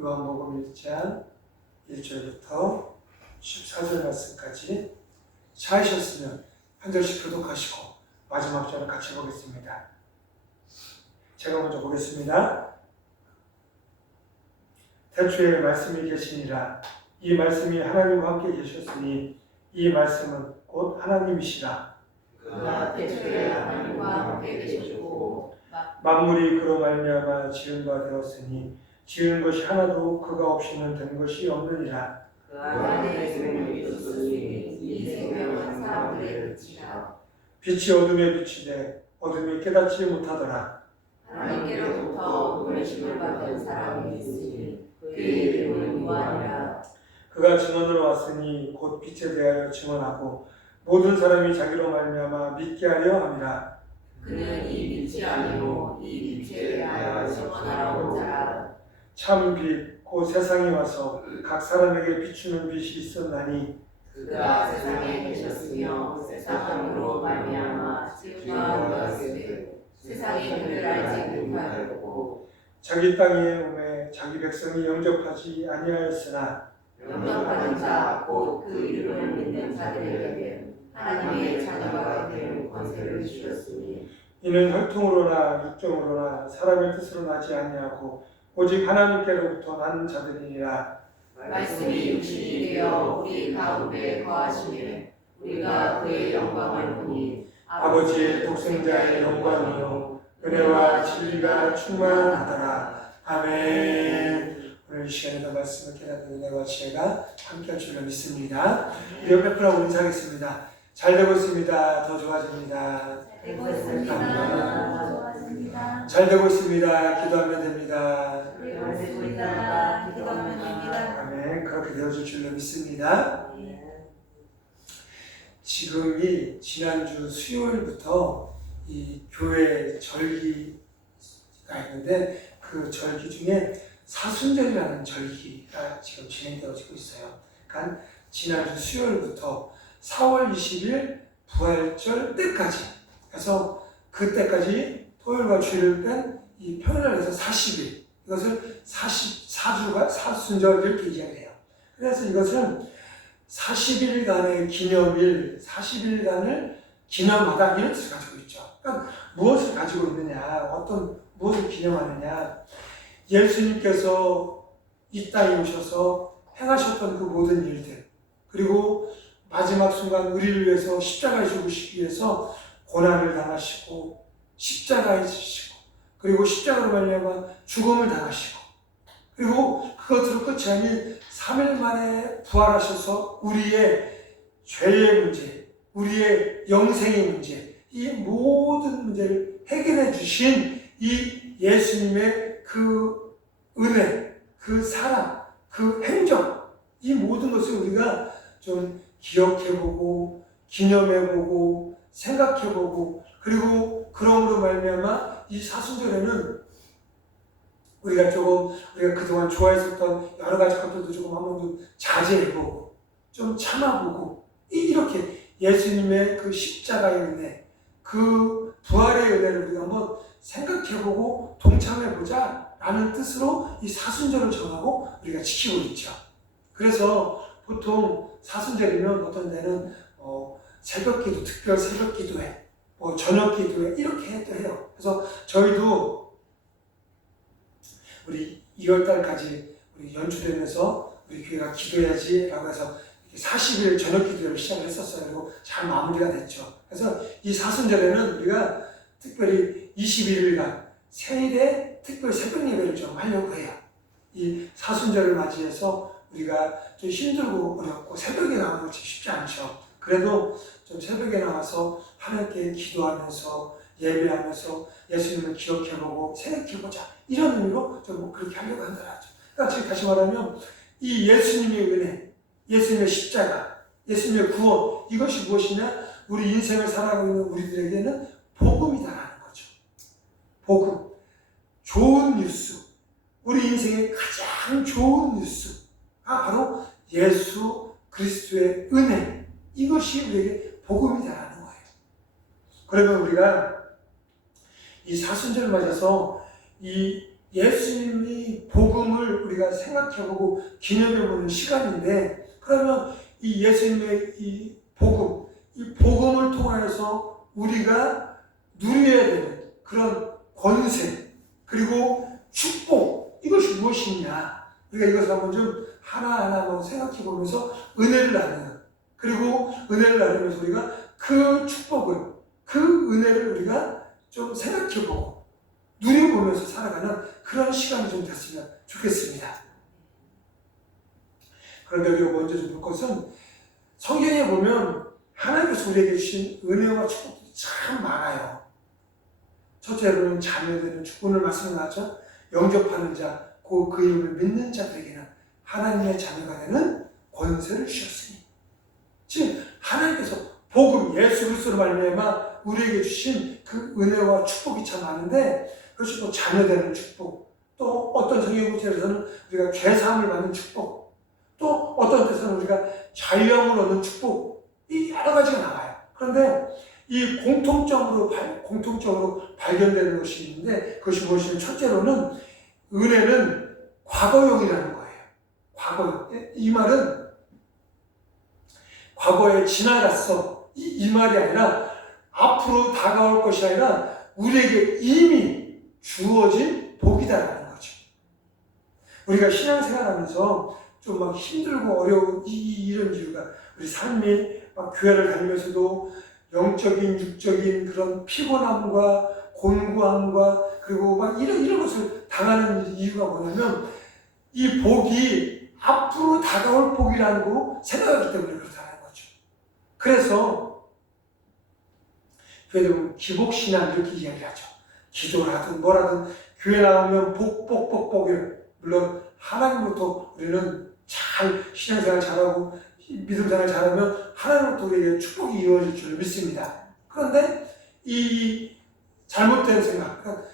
요한복음 1장 1절부터 14절 말씀까지 찾으셨으면 한 절씩 교독하시고 마지막 절을 같이 보겠습니다. 제가 먼저 보겠습니다. 태초에 말씀이 계시니라. 이 말씀이 하나님과 함께 계셨으니 이 말씀은 곧 하나님이시라. 그가 태초에 하나님과 함께 계셨고 만물이 그로 말미암아 지은 바 되었으니 지은 것이 하나도 그가 없이는 된 것이 없느니라. 그 안에 생명이 있었으니 이 생명은 사람들의 빛이라. 빛이 어둠에 비치되 어둠이 깨닫지 못하더라. 하나님께로부터 보내심을 받은 사람이 있으니 그의 이름은 요한이라. 그가 증언으로 왔으니 곧 빛에 대하여 증언하고 모든 사람이 자기로 말미암아 믿게 하려 함이라. 그는 이 빛이 아니요 이 빛에 대하여 증언하러 온 자라. 참 빛 곧 세상에 와서 각 사람에게 비추는 빛이 있었나니 그가 세상에 계셨으며 세상으로 말미암아 지음바 되었으되 세상이 그를 알지 못하였고 자기 땅에 오매 자기 백성이 영접하지 아니하였으나 영접하는 자 곧 그 이름을 믿는 자들에게 하나님의 자녀가 되는 권세를 주셨으니 이는 혈통으로나 육정으로나 사람의 뜻으로 나지 아니하고 오직 하나님께로부터 난 자들이니라. 말씀이 육신이 되어 우리 가운데 거하시니 우리가 그의 영광을 보니 아버지의 독생자의 영광이요 은혜와 진리가 충만하더라. 아멘. 오늘 이 시간에도 말씀을 깨닫는 은혜와 지혜가 함께할 줄로 믿습니다. 우리 옆에 분하고 인사하겠습니다. 잘 되고 있습니다. 더 좋아집니다. 되고 있습니다. 좋아집니다. 잘 되고 있습니다. 기도하면 됩니다. 되고 있습니다. 기도하면 됩니다. 아멘. 그렇게 되어줄 줄로 믿습니다. 지금이 지난주 수요일부터 이 교회 절기가 있는데 그 절기 중에 사순절이라는 절기가 지금 진행되어지고 있어요. 그러니까 지난주 수요일부터 4월 20일 부활절 때까지, 그래서 그때까지 토요일과 주일을 뺀 이 평일을 해서 40일, 이것을 44주가 사순절 이렇게 이야기를 해요. 그래서 이것은 40일간의 기념일, 40일간을 기념하다 이런 뜻을 가지고 있죠. 그러니까 무엇을 가지고 있느냐, 무엇을 기념하느냐. 예수님께서 이 땅에 오셔서 행하셨던 그 모든 일들, 그리고 마지막 순간 우리를 위해서 십자가에 죽으시기 위해서 고난을 당하시고 십자가에 지시고 그리고 십자가로 말미암아 죽음을 당하시고 그리고 그것으로 끝이 아닌 3일 만에 부활하셔서 우리의 죄의 문제, 우리의 영생의 문제, 이 모든 문제를 해결해 주신 이 예수님의 그 은혜, 그 사랑, 그 행정, 이 모든 것을 우리가 좀 기억해보고 기념해보고 생각해보고 그리고 그러므로 말미암아 이 사순절에는 우리가 그동안 좋아했었던 여러 가지 것들도 조금 한번 좀 자제해보고 좀 참아보고 이렇게 예수님의 그 십자가의 은혜, 그 부활의 은혜를 우리가 한번 생각해보고 동참해보자 라는 뜻으로 이 사순절을 정하고 우리가 지키고 있죠. 그래서 보통 사순절이면 어떤 데는 새벽기도, 특별 새벽기도회, 저녁기도회 이렇게 해요. 그래서 저희도 우리 2월달까지 우리 연초되면서 우리 교회가 기도해야지라고 해서 40일 저녁기도회를 시작을 했었어요. 그리고 잘 마무리가 됐죠. 그래서 이 사순절에는 우리가 특별히 21일간 생일에 특별 새벽 예배를 좀 하려고 해요. 이 사순절을 맞이해서 우리가 좀 힘들고 어렵고 새벽에 나오는 것이 쉽지 않죠. 그래도 좀 새벽에 나와서 하나님께 기도하면서 예배하면서 예수님을 기억해보고 생각해보자 이런 의미로 좀 그렇게 하려고 한다죠. 그러니까 지금 다시 말하면 이 예수님의 은혜, 예수님의 십자가, 예수님의 구원 이것이 무엇이냐? 우리 인생을 살아가고 있는 우리들에게는 복음이다라는 거죠. 복음, 좋은 뉴스, 우리 인생의 가장 좋은 뉴스가 바로 예수 그리스도의 은혜, 이것이 우리에게 복음이다라는 거예요. 그러면 우리가 이 사순절을 맞아서 이 예수님이 복음을 우리가 우리가 생각해보고 기념해보는 시간인데, 그러면 이 예수님의 이 복음을 통하여서 우리가 누려야 되는 그런 권세, 그리고 축복, 이것이 무엇이냐, 우리가 이것을 한번 좀 하나하나 한번 생각해보면서 은혜를 나누는, 그리고 은혜를 나누면서 우리가 그 축복을, 그 은혜를 우리가 좀 생각해보고 누려보면서 살아가는 그런 시간이 좀 됐으면 좋겠습니다. 그런데 우리가 먼저 좀 볼 것은, 성경에 보면 하나님께서 우리에게 주신 은혜와 축복이 참 많아요. 첫째로는 자녀되는 축복, 오늘 말씀을 나왔죠. 영접하는 자, 그 이름을 믿는 자들에게는 하나님의 자녀가 되는 권세를 주셨으니, 즉 하나님께서 복음, 예수 그리스도로 말미암아 우리에게 주신 그 은혜와 축복이 참 많은데, 그것이 또 자녀되는 축복, 또 어떤 성경 구절에서는 우리가 죄사함을 받는 축복, 또 어떤 데서는 우리가 자유함을 얻는 축복, 이 여러 가지가 나와요. 그런데 이 공통적으로 발견되는 것이 있는데, 그것이 무엇이냐면, 첫째로는 은혜는 과거형이라는 거예요. 과거형. 이 말은 과거에 지나갔어, 이 말이 아니라 앞으로 다가올 것이 아니라 우리에게 이미 주어진 복이다라는 거죠. 우리가 신앙생활하면서 좀 막 힘들고 어려운 이런 이유가, 우리 삶이 막 교회를 다니면서도 영적인, 육적인 그런 피곤함과 곤고함과, 그리고 막 이런 것을 당하는 이유가 뭐냐면, 이 복이 앞으로 다가올 복이라고 생각하기 때문에 그렇다는 거죠. 그래서 교회 보면 기복신앙 이렇게 이야기하죠. 기도를 하든 뭐라든 교회 나오면 복, 물론 하나님부터 우리는 잘 신앙생활 잘하고 믿음생활 잘하면 하나님부터 우리에게 축복이 이루어질 줄 믿습니다. 그런데 이 잘못된 생각, 그러니까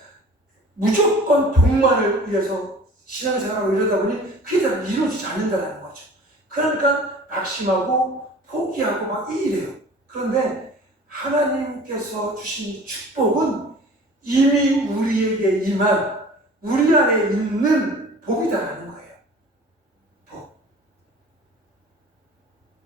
무조건 복만을 위해서 신앙생활을 이러다 보니 그게 잘 이루어지지 않는다는 거죠. 그러니까 낙심하고 포기하고 막 이래요. 그런데 하나님께서 주신 축복은 이미 우리에게 임한, 우리 안에 있는 복이다라는 거예요. 복.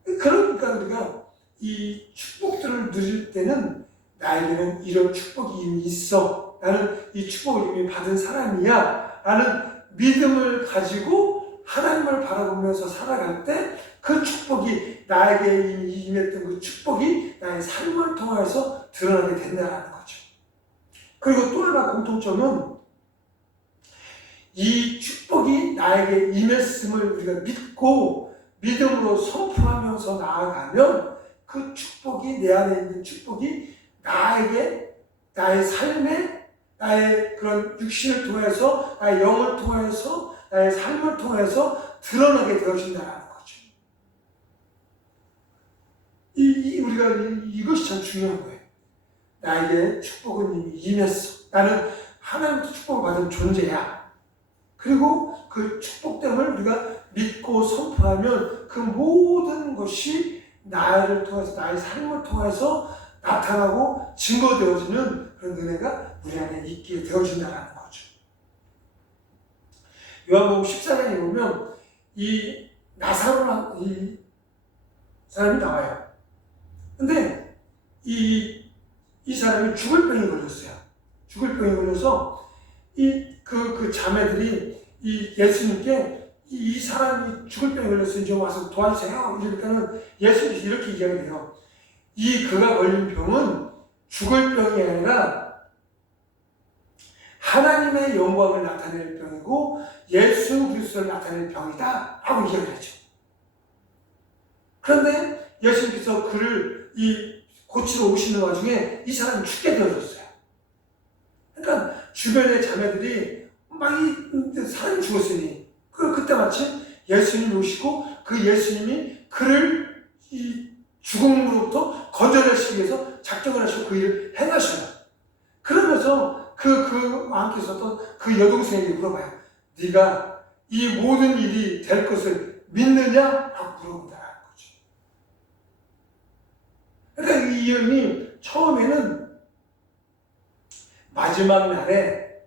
그러니까 우리가 이 축복들을 누릴 때는, 나에게는 이런 축복이 이미 있어, 나는 이 축복을 이미 받은 사람이야 라는 믿음을 가지고 하나님을 바라보면서 살아갈 때, 그 축복이, 나에게 이미 임했던 그 축복이 나의 삶을 통해서 드러나게 된다는 거죠. 그리고 또 하나 공통점은, 이 축복이 나에게 임했음을 우리가 믿고 믿음으로 선포하면서 나아가면, 그 축복이, 내 안에 있는 축복이 나에게, 나의 삶에, 나의 그런 육신을 통해서, 나의 영을 통해서, 나의 삶을 통해서 드러나게 되어진다는 거죠. 우리가 이것이 참 중요한 거예요. 나에게 축복은 이미 임했어. 나는 하나님부터 축복을 받은 존재야. 그리고 그 축복됨을 우리가 믿고 선포하면 그 모든 것이 나를 통해서, 나의 삶을 통해서 나타나고 증거되어지는 그런 은혜가 우리 안에 있게 되어진다는 거죠. 요한복음 14장에 보면 이 나사로라는 이 사람이 나와요. 근데 이 사람이 죽을 병이 걸렸어요. 죽을 병이 걸려서 그 자매들이 이 예수님께 이 사람이 죽을 병이 걸렸으니 이제 와서 도와주세요. 이러니까는 예수님이 이렇게 이야기를 해요. 그가 걸린 병은 죽을 병이 아니라 하나님의 영광을 나타낼 병이고 예수 그리스도를 나타낼 병이다 라고 이야기를 했죠. 그런데 예수님께서 그를 고치러 오시는 와중에 이 사람이 죽게 되어졌어요. 그러니까 주변의 자매들이 막 사람이 죽었으니, 그때 마침 예수님이 오시고 그 예수님이 그를 이 죽음으로부터 건져내시기 위해서 작정을 하시고 그 일을 행하셔요. 그러면서 그 안에 있었던 그 여동생에게 물어봐요. 네가 이 모든 일이 될 것을 믿느냐? 라고 물어본다는 거죠. 그러니까 이 형이 처음에는 마지막 날에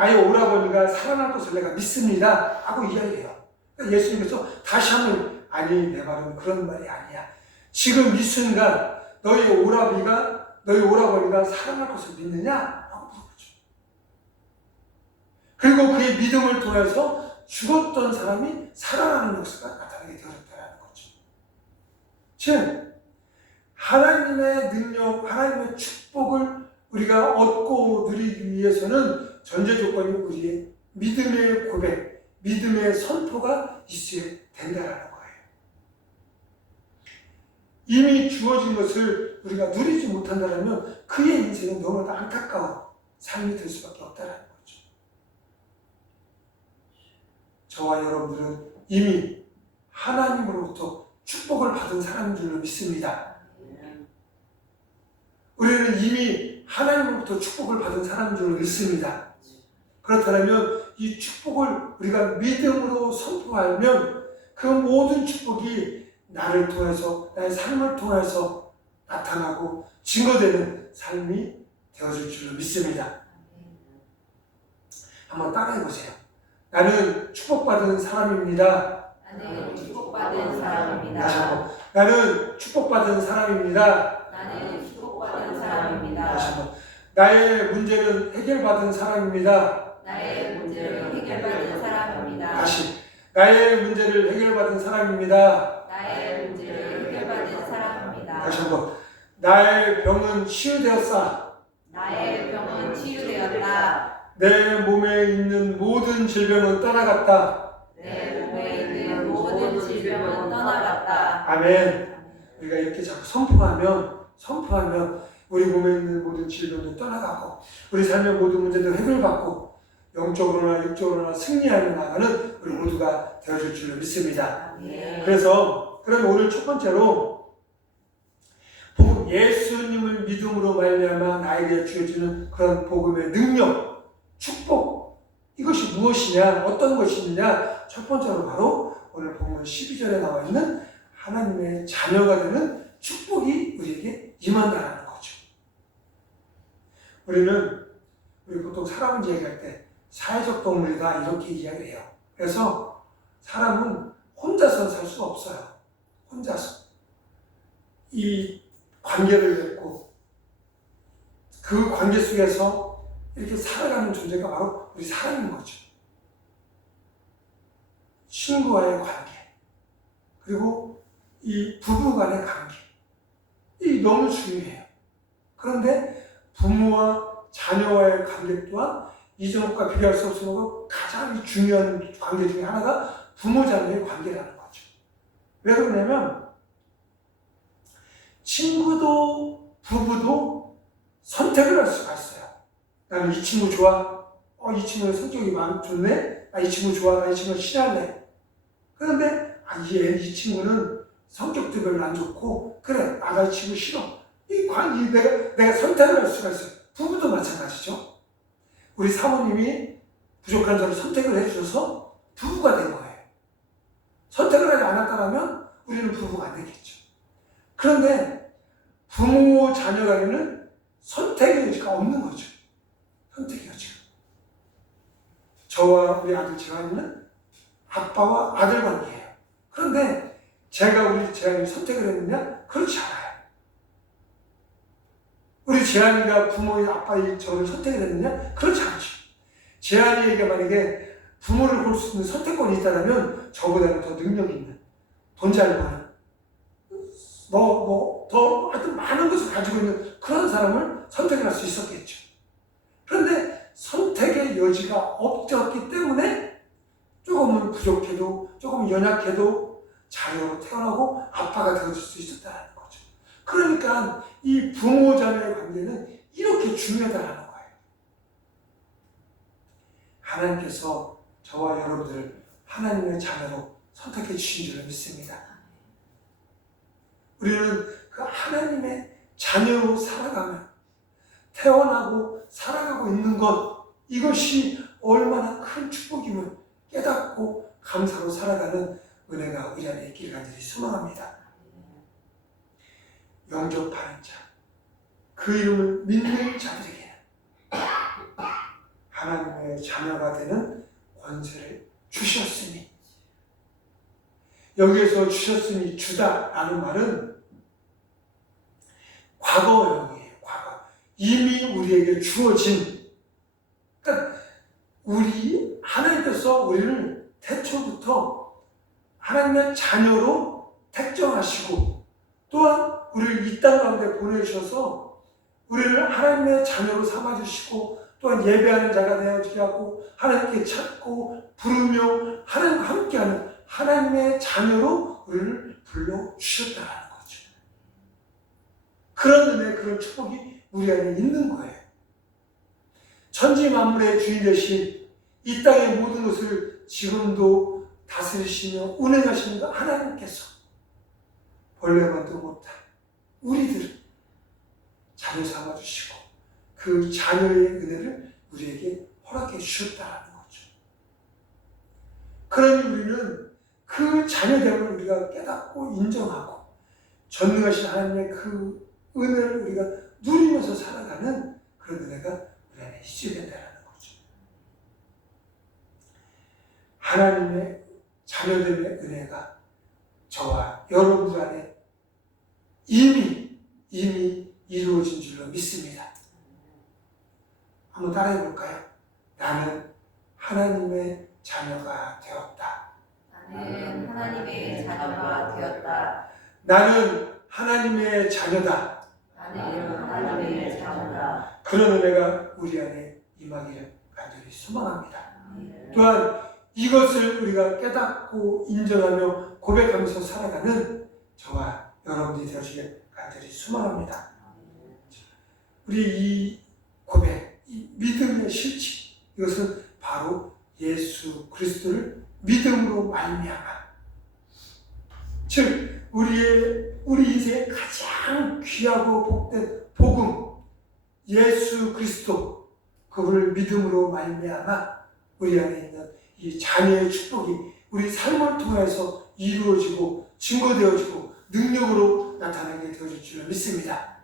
나의 오라버니가 살아날 것을 내가 믿습니다 하고 이야기해요. 그러니까 예수님께서 다시 한번 아니 내 말은 그런 말이 아니야. 지금 이 순간 너희 오라버니가 살아날 것을 믿느냐? 하고 물어보죠. 그리고 그의 믿음을 통해서 죽었던 사람이 살아나는 역사가 나타나게 되었다는 거죠. 즉 하나님의 능력, 하나님의 축복을 우리가 얻고 누리기 위해서는 전제 조건이 우리의 믿음의 고백, 믿음의 선포가 있어야 된다는 거예요. 이미 주어진 것을 우리가 누리지 못한다면 그의 인생은 너무나 안타까운 삶이 될 수밖에 없다는 거죠. 저와 여러분들은 이미 하나님으로부터 축복을 받은 사람인 줄로 믿습니다. 우리는 이미 하나님으로부터 축복을 받은 사람인 줄로 믿습니다. 그렇다면 이 축복을 우리가 믿음으로 선포하면 그 모든 축복이 나를 통해서, 나의 삶을 통해서 나타나고 증거되는 삶이 되어질 줄로 믿습니다. 한번 따라해 보세요. 나는 축복받은 사람입니다. 나는 축복받은 사람입니다. 다시 한번. 나는 축복받은 사람입니다. 나는 축복받은 사람입니다. 다시 한번. 나의 문제는 해결받은 사람입니다. 나의 문제를 해결받은 사람입니다. 다시. 나의 문제를 해결받은 사람입니다. 나의 문제를 해결받은 사람입니다. 다시 한번. 나의 병은 치유되었사. 나의 병은 치유되었다. 내 몸에 있는 모든 질병은 떠나갔다. 내 몸에 있는 모든 질병은 떠나갔다. 아멘. 우리가 이렇게 자꾸 선포하면 우리 몸에 있는 모든 질병도 떠나가고 우리 삶의 모든 문제도 해결받고 영적으로나 육적으로나 승리하며 나가는 우리 모두가 되어줄 줄로 믿습니다. 아멘. 그래서 그럼 오늘 첫 번째로 복음, 예수님을 믿음으로 말미암아 나에게 주어지는 그런 복음의 능력, 축복, 이것이 무엇이냐, 어떤 것이냐, 첫 번째로 바로 오늘 본문 12절에 나와 있는 하나님의 자녀가 되는 축복이 우리에게 임한다는 거죠. 우리 보통 사람을 이야기할 때 사회적 동물이다 이렇게 이야기를 해요. 그래서 사람은 혼자서 살 수가 없어요. 혼자서. 이 관계를 맺고 그 관계 속에서 이렇게 살아가는 존재가 바로 우리 사람인 거죠. 친구와의 관계, 그리고 이 부부 간의 관계, 이 너무 중요해요. 그런데 부모와 자녀와의 관계 또한 이전과 비교할 수 없을 만큼 가장 중요한 관계 중에 하나가 부모 자녀의 관계라는 거죠. 왜 그러냐면 친구도 부부도 선택을 할 수가 있어요. 나는 이 친구 좋아. 이 친구는 성격이 좋네. 나 이 친구 좋아. 나 이 친구 친할래. 그런데 이 친구는 성격도 별로 안 좋고 그래. 나 이 친구 싫어. 내가 선택을 할 수가 있어요. 부부도 마찬가지죠. 우리 사모님이 부족한 저를 선택을 해주셔서 부부가 된 거예요. 선택을 하지 않았다면 우리는 부부가 안 되겠죠. 그런데 부모 자녀 간에는 선택의 여지가 없는 거죠. 선택의 여지가. 저와 우리 아들 재환이는 아빠와 아들 관계예요. 그런데 우리 재환이 선택을 했느냐? 그렇지 않아요. 우리 재환이가 부모인 아빠의 저를 선택을 했느냐? 그렇지 않죠. 재환이에게 만약에 부모를 볼 수 있는 선택권이 있다면 저보다는 더 능력 있는, 돈 잘 버는, 더 하여튼 많은 것을 가지고 있는 그런 사람을 선택할 수 있었겠죠. 그런데 선택의 여지가 없었기 때문에 조금은 부족해도, 조금 연약해도 자녀로 태어나고 아빠가 되어줄 수 있었다는 거죠. 그러니까 이 부모 자녀의 관계는 이렇게 중요하다는 거예요. 하나님께서 저와 여러분들을 하나님의 자녀로 선택해 주신 줄을 믿습니다. 우리는 그 하나님의 자녀로 살아가면 태어나고 살아가고 있는 것, 이것이 얼마나 큰 축복임을 깨닫고 감사로 살아가는 은혜가 우리 안에 있기를 간절히 소망합니다. 영접하는 자, 그 이름을 믿는 자들에게는 하나님의 자녀가 되는 권세를 주셨으니. 여기에서 주셨으니 주다라는 말은 과거형이에요. 과거. 이미 우리에게 주어진, 그러니까 하나님께서 우리를 태초부터 하나님의 자녀로 택정하시고 또한 우리를 이 땅 가운데 보내주셔서 우리를 하나님의 자녀로 삼아주시고 또한 예배하는 자가 되어지게 하고 하나님께 찾고 부르며 하나님과 함께하는 하나님의 자녀로 우리를 불러주셨다는 거죠. 그런 은혜, 그런 축복이 우리 안에 있는 거예요. 천지 만물의 주인 되신 이 땅의 모든 것을 지금도 다스리시며 운행하시는 하나님께서 벌레만도 못한 우리들을 자녀 삼아주시고 그 자녀의 은혜를 우리에게 허락해 주셨다는 거죠. 그러니 우리는 그 자녀됨을 우리가 깨닫고 인정하고 전능하신 하나님의 그 은혜를 우리가 누리면서 살아가는 그런 은혜가 우리 안에 있어야 된다는 거죠. 하나님의 자녀됨의 은혜가 저와 여러분들 안에 이미 이루어진 줄로 믿습니다. 한번 따라해 볼까요? 나는 하나님의 자녀가 되었다. 나는 하나님의 자녀가 되었다. 나는 하나님의 자녀다. 나는 하나님의 자녀다. 그런 은혜가 우리 안에 임하기를 간절히 소망합니다. 또한 이것을 우리가 깨닫고 인정하며 고백하면서 살아가는 저와 여러분들이 되어주길 간절히 소망합니다. 우리 이 고백, 이 믿음의 실체, 이것은 바로 예수 그리스도를 믿음으로 말미암아, 즉 우리 인생의 가장 귀하고 복된 복음 예수 그리스도, 그분을 믿음으로 말미암아 우리 안에 있는 이 자녀의 축복이 우리 삶을 통해서 이루어지고 증거되어지고 능력으로 나타나게 되어질 줄 믿습니다.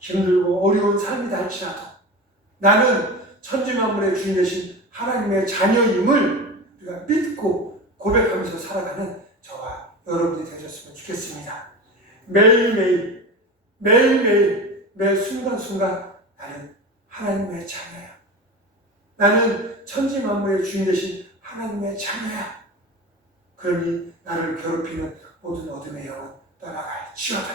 힘들고 어려운 삶이다 할지라도 나는 천지만물의 주인 되신 하나님의 자녀임을 우리가 믿고 고백하면서 살아가는 저와 여러분들이 되셨으면 좋겠습니다. 매일매일 매 순간순간 나는 하나님의 자녀야. 나는 천지만물의 주인 되신 하나님의 자녀야. 그러니 나를 괴롭히는 모든 어둠의 영은 떠나갈지어다.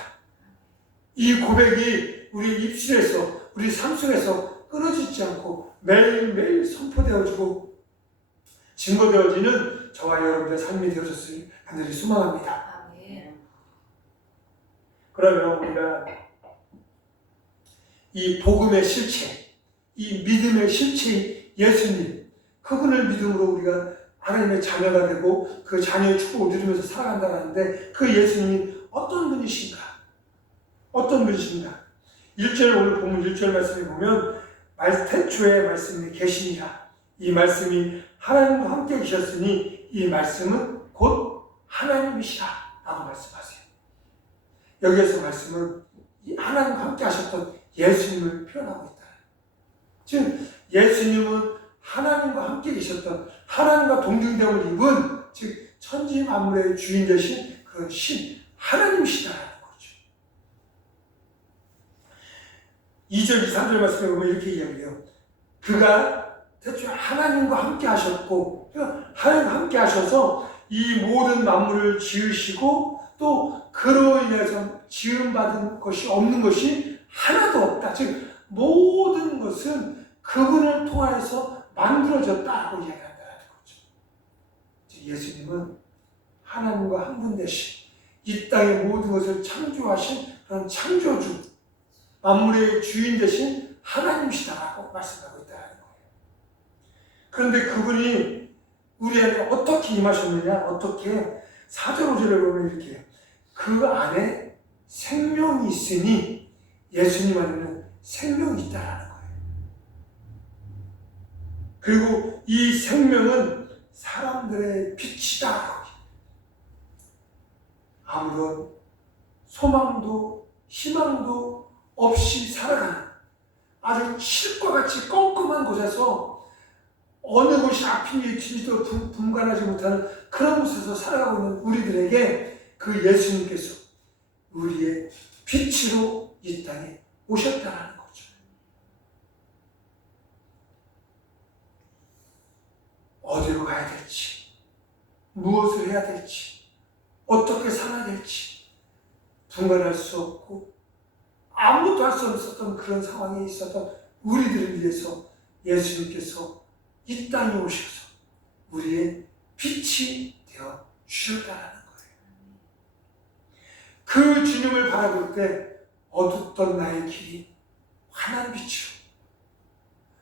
이 고백이 우리 입술에서, 우리 삶 속에서 끊어지지 않고 매일매일 선포되어지고 증거되어지는 저와 여러분의 삶이 되어졌으니 간절히 소망합니다. 아멘. 그러면 우리가 이 복음의 실체, 이 믿음의 실체인 예수님, 그분을 믿음으로 우리가 하나님의 자녀가 되고 그 자녀의 축복을 누리면서 살아간다는데 그 예수님이 어떤 분이신가? 어떤 분이신가? 1절, 오늘 본문 1절 말씀에 보면 태초에 말씀이 계시니라. 이 말씀이 하나님과 함께 계셨으니 이 말씀은 곧 하나님이시라 라고 말씀하세요. 여기에서 말씀은 하나님과 함께 하셨던 예수님을 표현하고 있다. 즉 예수님은 하나님과 함께 계셨던, 하나님과 동등됨을 입은, 즉 천지 만물의 주인 되신 그 신 하나님이시다라는 거죠. 2절, 3절 말씀에 보면 이렇게 이야기해요. 그가 태초에 하나님과 함께 하셨고, 하나님과 함께 하셔서 이 모든 만물을 지으시고 또 그로 인해서 지음받은 것이 없는 것이 하나도 없다. 즉 모든 것은 그분을 통하여서 만들어졌다고 이야기한다는 거죠. 즉 예수님은 하나님과 한 분 되신, 이 땅의 모든 것을 창조하신 그런 창조주, 만물의 주인 되신 하나님이시다라고 말씀하고 있다는 거예요. 그런데 그분이 우리 안에 어떻게 임하셨느냐? 어떻게? 4절 5절을 보면 이렇게 해요. 그 안에 생명이 있으니 예수님 안에는 생명이 있다라는 거예요. 그리고 이 생명은 사람들의 빛이다. 아무런 소망도 희망도 없이 살아가는 아주 실과 같이 껌껌한 곳에서 어느 곳이 앞인지 뒤인지도 분간하지 못하는 그런 곳에서 살아가고 있는 우리들에게 그 예수님께서 우리의 빛으로 이 땅에 오셨다는 거죠. 어디로 가야 될지, 무엇을 해야 될지, 어떻게 살아야 될지 분간할 수 없고 아무것도 할 수 없었던 그런 상황에 있었던 우리들을 위해서 예수님께서 이 땅에 오셔서 우리의 빛이 되어 주셨다는 거예요. 그 주님을 바라볼 때 어둡던 나의 길이 환한 빛으로,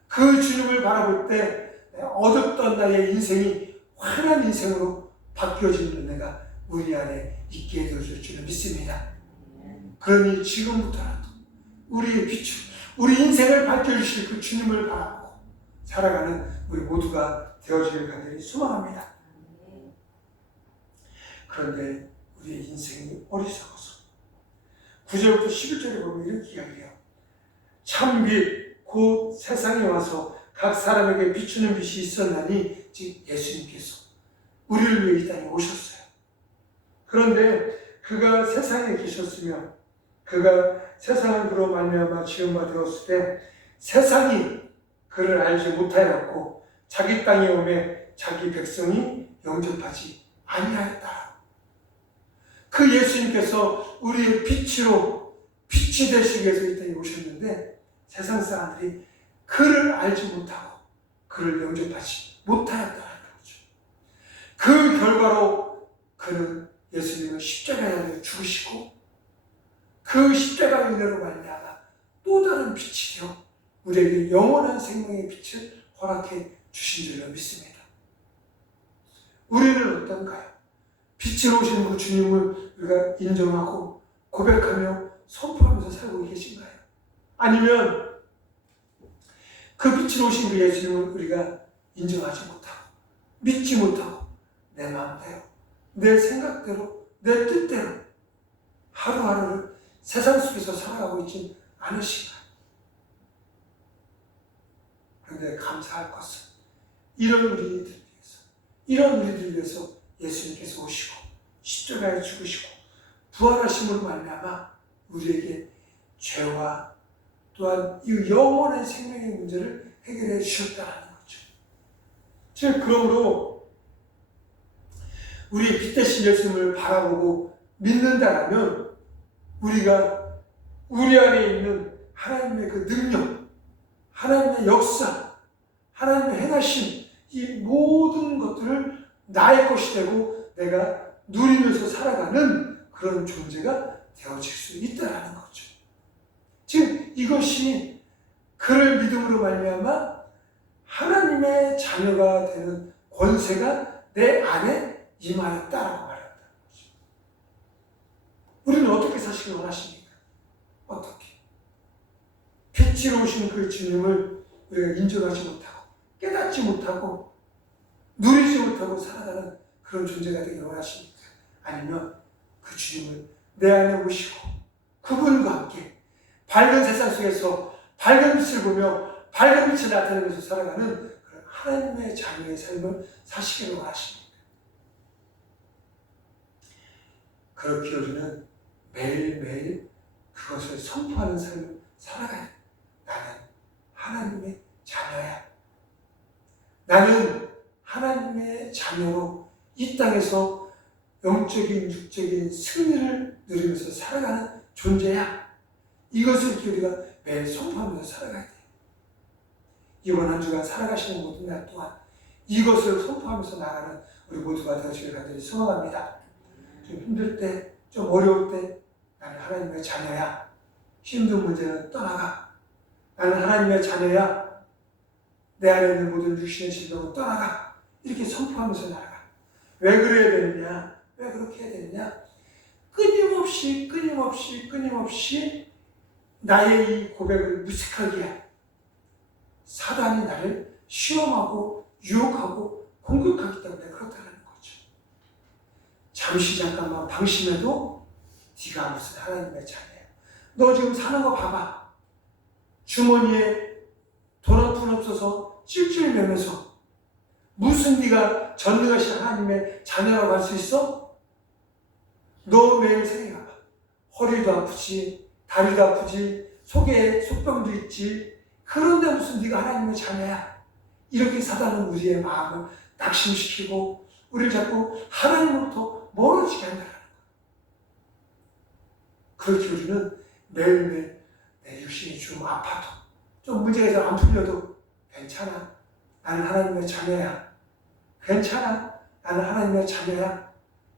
그 주님을 바라볼 때 어둡던 나의 인생이 환한 인생으로 바뀌어지는 은혜가 우리 안에 있게 되어줄 줄을 믿습니다. 그러니 지금부터라도 우리의 빛으로 우리 인생을 밝혀주실 그 주님을 바라보고 살아가는 우리 모두가 되어지길 간절히 소망합니다. 그런데 우리의 인생이 어리석어서 9절부터 11절에 보면 이렇게 이야기해요. 참빛 곧 세상에 와서 각 사람에게 비추는 빛이 있었나니, 즉 예수님께서 우리를 위해 이 땅에 오셨어요. 그런데 그가 세상에 계셨으며 그가 세상을 그로 말미암아 지음바 되었을 때 세상이 그를 알지 못하였고 자기 땅에 오매 자기 백성이 영접하지 아니하였다. 그 예수님께서 우리의 빛으로 빛이 되시기 위해서 이 땅에 오셨는데 세상 사람들이 그를 알지 못하고 그를 영접하지 못하였다는 거죠. 그 결과로 그는 예수님은 십자가에 죽으시고 그 십자가의 은혜로 말미암아 또 다른 빛이 되어 우리에게 영원한 생명의 빛을 허락해 주신 줄로 믿습니다. 우리는 어떤가요? 빛으로 오신 그 주님을 우리가 인정하고 고백하며 선포하면서 살고 계신가요? 아니면 그 빛으로 오신 그 예수님을 우리가 인정하지 못하고 믿지 못하고 내 마음대로, 내 생각대로, 내 뜻대로 하루하루를 세상 속에서 살아가고 있지 않으신가요? 그런데 감사할 것은 이런 우리들 위해서 예수님께서 오시고 십자가에 죽으시고 부활하심으로 말미암아 우리에게 죄와 또한 이 영원한 생명의 문제를 해결해 주셨다는 거죠. 즉 그러므로 우리의 빛 대신 예수님을 바라보고 믿는다라면 우리가 우리 안에 있는 하나님의 그 능력, 하나님의 역사, 하나님의 행하심, 이 모든 것들을 나의 것이 되고 내가 누리면서 살아가는 그런 존재가 되어질 수 있다는 거죠. 즉 이것이 그를 믿음으로 말미암아 하나님의 자녀가 되는 권세가 내 안에 임하였다라고 말한다는 거죠. 우리는 어떻게 사시길 원하십니까? 어떻게? 빛으로 오신 그 주님을 우리가 인정하지 못하고 깨닫지 못하고 누리지 못하고 살아가는 그런 존재가 되길 원하십니까? 아니면 그 주님을 내 안에 모시고 그분과 함께 밝은 세상 속에서 밝은 빛을 보며 밝은 빛을 나타내면서 살아가는 그런 하나님의 자녀의 삶을 사시기를 원하십니까? 그렇게 우리는 매일매일 그것을 선포하는 삶을 살아가야 돼. 나는 하나님의 자녀야. 나는 하나님의 자녀로 이 땅에서 영적인, 육적인 승리를 누리면서 살아가는 존재야. 이것을 우리가 매일 선포하면서 살아가야 돼. 이번 한 주간 살아가시는 모든 날 동안 이것을 선포하면서 나가는 우리 모두가 되시길 간절히 소망합니다. 좀 힘들 때, 좀 어려울 때 나는 하나님의 자녀야. 힘든 문제는 떠나가. 나는 하나님의 자녀야. 내 안에 있는 모든 육신의 질병은 떠나가. 이렇게 선포하면서 나아가. 왜 그래야 되느냐? 왜 그렇게 해야 되느냐? 끊임없이 나의 이 고백을 무색하게 해. 사단이 나를 시험하고 유혹하고 공격하기 때문에 그렇다는 거죠. 잠시 잠깐만 방심해도 네가 무슨 하나님의 자녀야. 너 지금 사는 거 봐봐. 주머니에 돈 한 푼 없어서 찔찔매면서 무슨 네가 전능하신 하나님의 자녀라고 할 수 있어? 너 매일 생각해봐. 허리도 아프지, 다리도 아프지, 속에 속병도 있지. 그런데 무슨 네가 하나님의 자녀야? 이렇게 사단은 우리의 마음을 낙심시키고 우리를 자꾸 하나님으로부터 멀어지게 한다는 거야. 그렇게 우리는 매일매일 내 육신이 좀 아파도 좀 문제가 잘 안 풀려도 괜찮아. 나는 하나님의 자녀야. 괜찮아. 나는 하나님의 자녀야.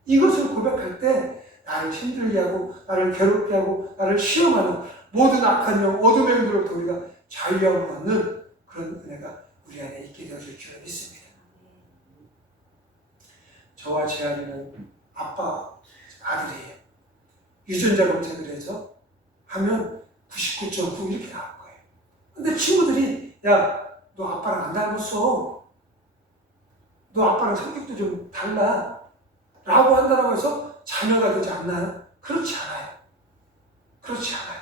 이것을 고백할 때 나를 힘들게 하고 나를 괴롭게 하고 나를 시험하는 모든 악한 영, 어둠의 영들로부터 우리가 자유함을 얻는 그런 은혜가 우리 안에 있게 되어질 줄 믿습니다. 저와 제 아들은 아빠 아들이에요. 유전자 검색을 해서 하면 99.9 이렇게 나올 거예요. 근데 친구들이 야, 너 아빠랑 안 닮았어. 너 아빠랑 성격도 좀 달라. 라고 한다고 해서 자녀가 되지 않나요? 그렇지 않아요. 그렇지 않아요.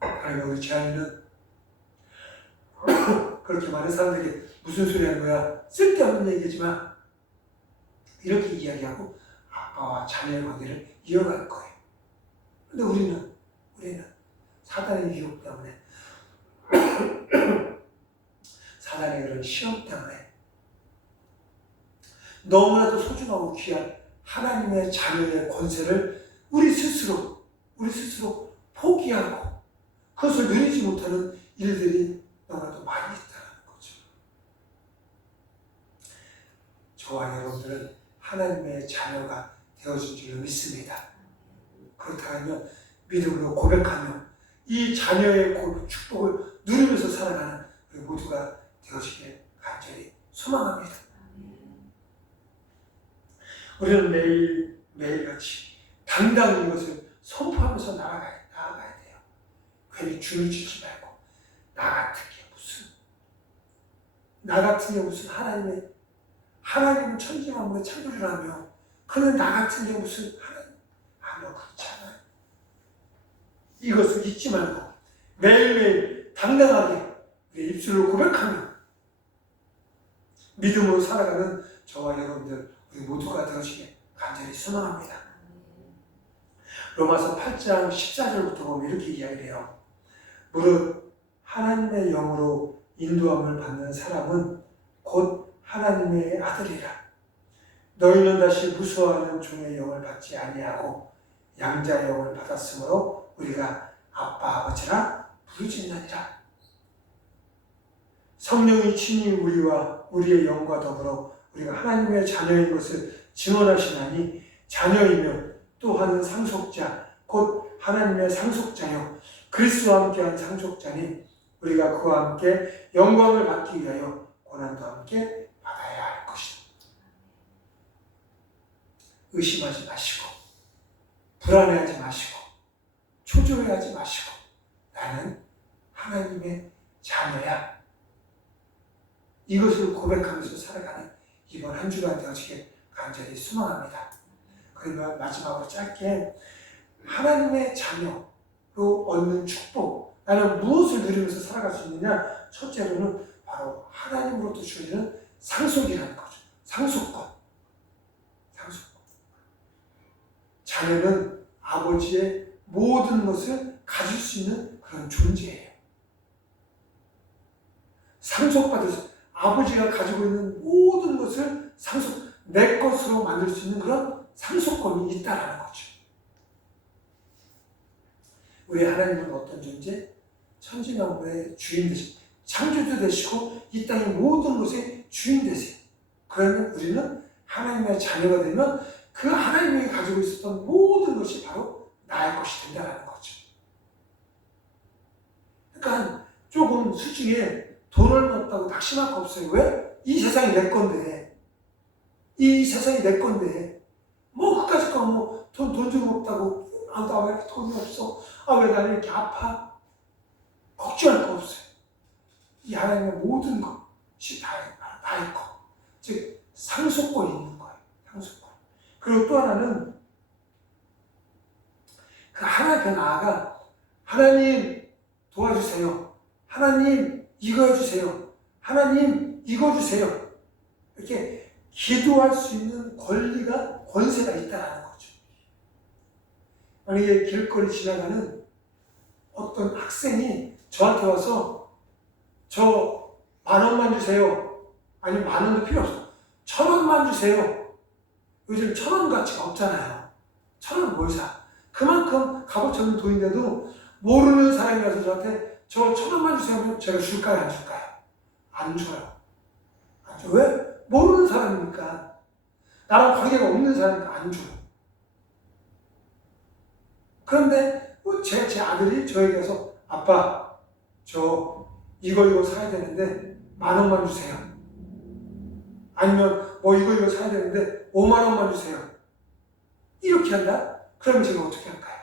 그러면 우리 재환이는 그렇게 많은 사람들에게 무슨 소리 하는 거야? 쓸데없는 얘기지만 이렇게 이야기하고 아빠와 자녀의 관계를 이어갈 거예요. 근데 우리는 사단의 유혹 때문에 사단의 그런 시험 때문에 너무나도 소중하고 귀한 하나님의 자녀의 권세를 우리 스스로 포기하고 그것을 누리지 못하는 일들이 너무나도 많이 있다는 거죠. 저와 여러분들은 하나님의 자녀가 되어진 줄로 믿습니다. 그렇다면 믿음으로 고백하며 이 자녀의 축복을 누리면서 살아가는 우리 모두가 되어지길 간절히 소망합니다. 우리는 매일같이 당당히 이것을 선포하면서 나아가야 돼요. 괜히 줄을 치지 말고 나 같은 게 무슨 하나님은 천지만물의 창조주라며 그는 나 같은 게 무슨 하나님 아니요 그렇지 않아요. 이것을 잊지 말고 매일매일 당당하게 우리 입술로 고백하며 믿음으로 살아가는 저와 여러분들 우리 모두가 되어지길 간절히 소망합니다. 로마서 8장 14절부터 보면 이렇게 이야기를 해요. 무릇 하나님의 영으로 인도함을 받는 사람은 곧 하나님의 아들이라. 너희는 다시 무수하는 종의 영을 받지 아니하고 양자의 영을 받았으므로 우리가 아빠 아버지라 부르짖느니라. 성령이 친히 우리와 우리의 영과 더불어 우리가 하나님의 자녀인 것을 증언하시나니 자녀이며 또한 상속자 곧 하나님의 상속자요 그리스도와 함께한 상속자니 우리가 그와 함께 영광을 받기 위하여 고난도 함께 받아야 할 것이다. 의심하지 마시고 불안해하지 마시고 초조해하지 마시고 나는 하나님의 자녀야. 이것을 고백하면서 살아가는 이번 한 주간 되어지길 간절히 소망합니다. 그러면 마지막으로 짧게 하나님의 자녀로 얻는 축복, 나는 무엇을 누리면서 살아갈 수 있느냐? 첫째로는 바로 하나님으로부터 주어지는 상속이라는 거죠. 상속권. 자녀는 아버지의 모든 것을 가질 수 있는 그런 존재예요. 상속받을 아버지가 가지고 있는 모든 것을 내 것으로 만들 수 있는 그런 상속권이 있다는 거죠. 우리 하나님은 어떤 존재? 천지만물의 주인 되시고 창조주 되시고 이 땅의 모든 것의 주인 되세요. 그러면 우리는 하나님의 자녀가 되면 그 하나님이 가지고 있었던 모든 것이 바로 나의 것이 된다는 거죠. 그러니까 조금 수중에 돈을 얻다고 낙심할 거 없어요. 왜? 이 세상이 내 건데. 이 세상이 내 건데. 뭐 그까짓 거 뭐 돈 좀 없다고 나 왜 이렇게 돈이 없어? 왜 나는 이렇게 아파? 걱정할 거 없어요. 이 하나님의 모든 것이 나의 것. 즉 상속권이 있는 거예요. 상속권. 그리고 또 하나는 그 나아가 하나님 도와주세요. 하나님 이거 해주세요. 하나님 이거 주세요. 이렇게 기도할 수 있는 권세가 있다는 거죠. 만약에 길거리 지나가는 어떤 학생이 저한테 와서 저 10,000원만 주세요. 아니면 10,000원도 필요 없어. 1,000원만 주세요. 요즘 1,000원 가치가 없잖아요. 1,000원 뭘 사? 그만큼 값어치 없는 돈인데도 모르는 사람이라서 저한테 저 1,000원만 주세요 하면 제가 줄까요? 안 줄까요? 안 줘요. 안 줘요. 왜? 모르는 사람이니까. 나랑 관계가 없는 사람이니까 안 줘요. 그런데 제 아들이 저에게 와서 아빠 저 이거 사야 되는데 10,000원만 주세요. 아니면 뭐 이거 사야 되는데 50,000원만 주세요. 이렇게 한다? 그러면 제가 어떻게 할까요?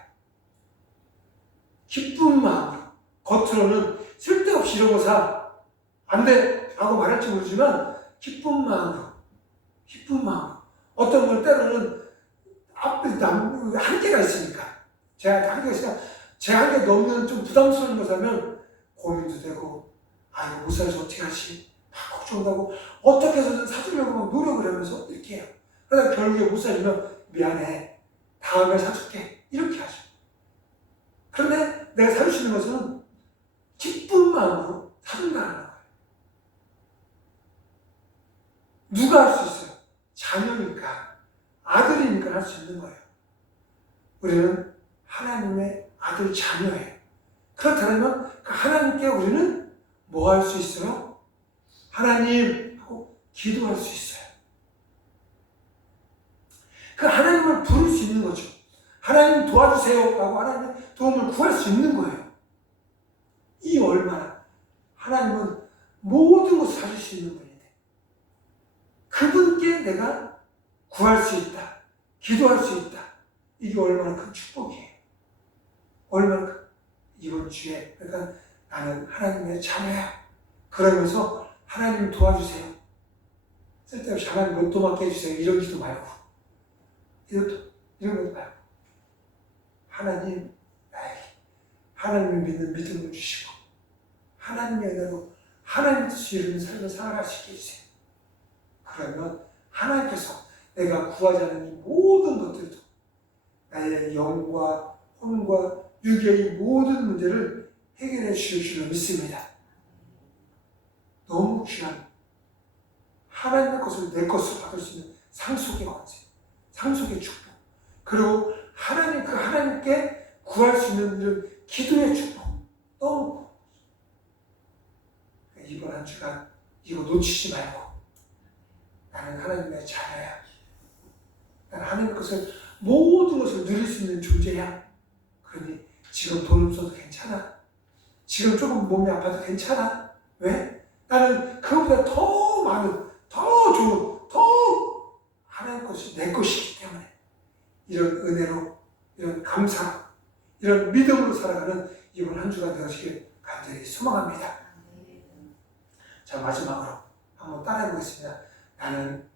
기쁜 마음으로, 겉으로는 쓸데없이 이런 거 사, 안 돼! 라고 말할지 모르지만 기쁜 마음으로. 어떤 건 때로는 한계가 있으니까. 제가 한계가 있으니까 제 한계 넘는 좀 부담스러운 거 사면 고민도 되고, 이거 못 사서 어떻게 하지? 막 걱정하고, 어떻게 해서든 사주려고 막 노력을 하면서 이렇게 해요. 그러다 결국에 못 사주면 미안해. 다음에 사줄게. 이렇게 하죠. 그런데 내가 사줄 수 있는 것은 기쁜 마음으로 사준다는 거예요. 누가 할 수 있어요? 자녀니까, 아들이니까 할 수 있는 거예요. 우리는 하나님의 아들 자녀예요. 그렇다면 그 하나님께 우리는 뭐 할 수 있어요? 하나님 하고 기도할 수 있어요. 그 하나님을 부를 수 있는 거죠. 하나님 도와주세요 라고 하나님의 도움을 구할 수 있는 거예요. 이 얼마나 하나님은 모든 것을 사줄 수 있는 분인데 그분께 내가 구할 수 있다. 기도할 수 있다. 이게 얼마나 큰 축복이에요. 얼마나 이번 주에 그러니까 나는 하나님의 자녀야. 그러면서 하나님 도와주세요. 쓸데없이 하나님 로또 맞게 해주세요. 이러지도 말고 이런 것도 말고 하나님 나에게 하나님을 믿는 믿음을 주시고 하나님의 은혜로 하나님 뜻을 이루는 삶을 살아갈 수 있게 해주세요. 그러면 하나님께서 내가 구하지 않은 이 모든 것들도 나의 영과 혼과 육의 모든 문제를 해결해 주실 줄로 믿습니다. 너무 귀한 하나님의 것을 내 것으로 받을 수 있는 상속의 권세, 상속의 축복, 그리고 하나님께 구할 수 있는 이런 기도의 축복. 너무 이번 한 주간 이거 놓치지 말고 나는 하나님의 자녀야. 나는 하나님의 것을 모든 것을 누릴 수 있는 존재야. 그러니 지금 돈 없어도 괜찮아. 지금 조금 몸이 아파도 괜찮아. 왜? 나는 그것보다 더 많은, 더 좋은, 더 하나님 것이 내 것이기 때문에 이런 은혜로, 이런 감사로, 이런 믿음으로 살아가는 이번 한 주간 되시길 간절히 소망합니다. 자, 마지막으로 한번 따라해 보겠습니다. 나는